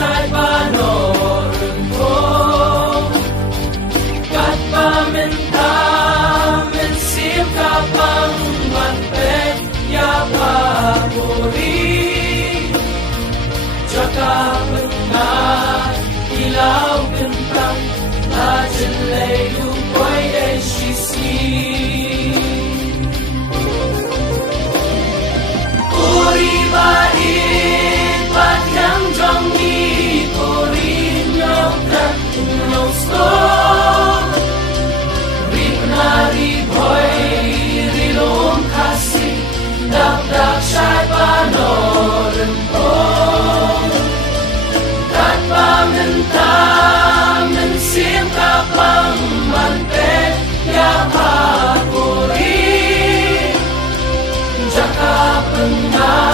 trai ba nổ rừng thô cắt ba mình ta mình xiêm ca băng mặt bếp ya ba buri Jaka pengat ilau kentang la jelai lupai esisi Uri bain bat yang jong ni uri nyok dan nyok sto Rinari boy rilum kasih dak dak shai panoren po mình xiêm ca băng man pe ya pa puri jaka penga